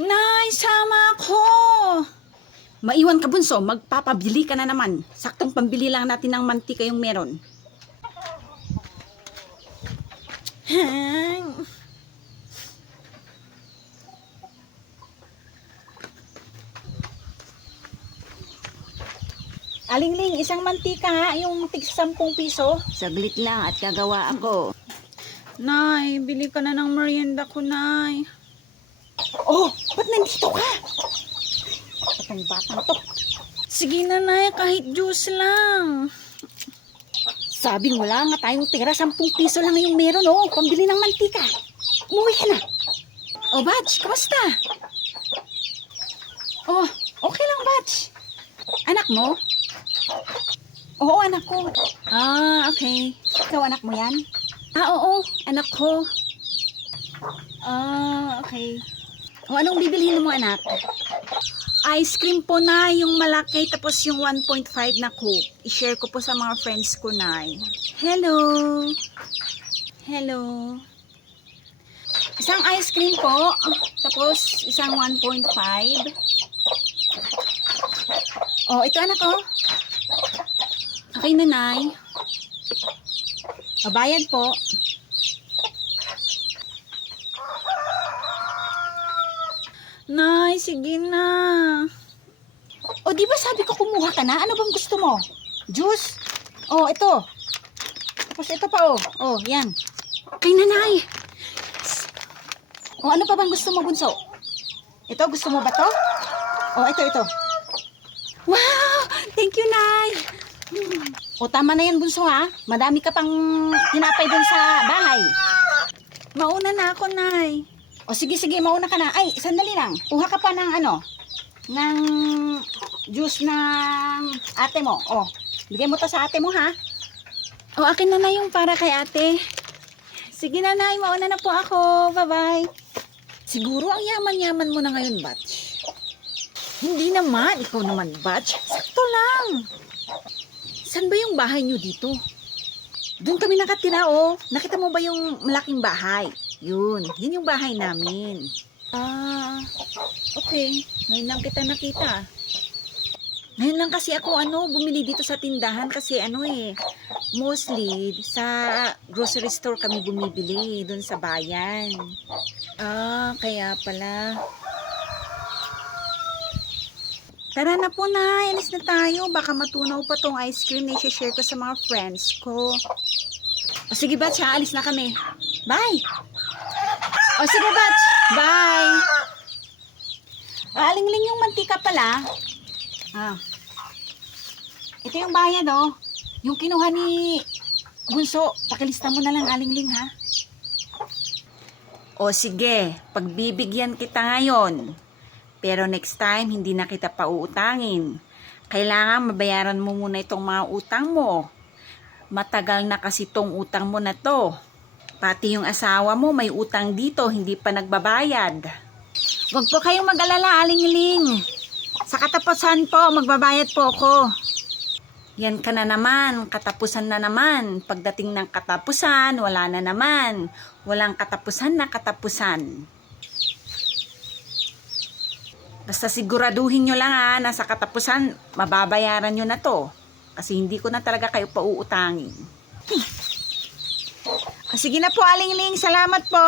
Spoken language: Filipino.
Nay, sama ko! Maiwan ka, bunso. Magpapabili ka na naman. Saktong pambili lang natin ng mantika yung meron. Alingling, isang mantika ha, yung tig 10 piso. Saglit lang at gagawa ako. Nay, bili ka na ng merienda ko, Nay. Oh, ba't nandito ka? Itong batang to. Sige na, Nay, kahit juice lang. Sabi mo lang, nga tayong pera, 10 piso lang yung meron, oh. Pambili ng mantika. Umuwi ka na. Oh, Batch, kamusta? Oh, okay lang, Batch. Anak mo? Oo, anak ko. Ah, okay. Ikaw, anak mo yan? Ah, oo, anak ko. Ah, okay. O, anong bibilhin mo, anak? Ice cream po, na yung malaki, tapos yung 1.5 na Coke. I-share ko po sa mga friends ko, na. Hello. Hello. Isang ice cream po, tapos isang 1.5. Oh, ito, anak ko. Okay, nanay. Bayad po. Nay, sige na. O, di ba sabi ko kumuha ka na? Ano bang gusto mo? Juice? Oh, ito. Tapos ito pa, oh. Oh, yan. Kay nanay. O, ano pa bang gusto mo, bunso? Ito, gusto mo ba to? Oh, ito. Wow! Thank you, Nay! O, tama na yan, bunso, ha? Madami ka pang tinapay dun sa bahay. Mauna na ako, Nay. O, sige, mauna ka na. Ay, sandali lang. Kuha ka pa ng ng juice ng ate mo. O, bigay mo to sa ate mo, ha? O, akin na na yung para kay ate. Sige na, Nay. Mauna na po ako. Bye-bye. Siguro ang yaman-yaman mo na ngayon, Batch. Hindi naman. Ikaw naman, Batch. Sakto lang. Saan ba yung bahay nyo dito? Doon kami nakatira, oh. Nakita mo ba yung malaking bahay? Yun yung bahay namin. Ah, okay. Ngayon lang kita nakita. Ngayon lang kasi ako, bumili dito sa tindahan kasi mostly sa grocery store kami bumibili doon sa bayan. Ah, kaya pala. Tara na po, Nay. Alis na tayo. Baka matunaw pa tong ice cream na i-share ko sa mga friends ko. O sige, Batch, ha? Alis na kami. Bye! O sige, Batch. Bye! Alingling yung mantika pala. Ah. Ito yung bayad, oh. Yung kinuha ni Bunso. Pakilista mo na lang, Alingling, ha? O sige, pagbibigyan kita ngayon. Pero next time, hindi na kita pauutangin. Kailangan mabayaran mo muna itong mga utang mo. Matagal na kasi itong utang mo na to. Pati yung asawa mo may utang dito, hindi pa nagbabayad. Huwag po kayong mag-alala, Alingling. Sa katapusan po, magbabayad po ako. Yan ka na naman, katapusan na naman. Pagdating ng katapusan, wala na naman. Walang katapusan na katapusan. Basta siguraduhin nyo lang na sa katapusan, mababayaran nyo na to. Kasi hindi ko na talaga kayo pauutangin. Sige na po, Alingling. Salamat po.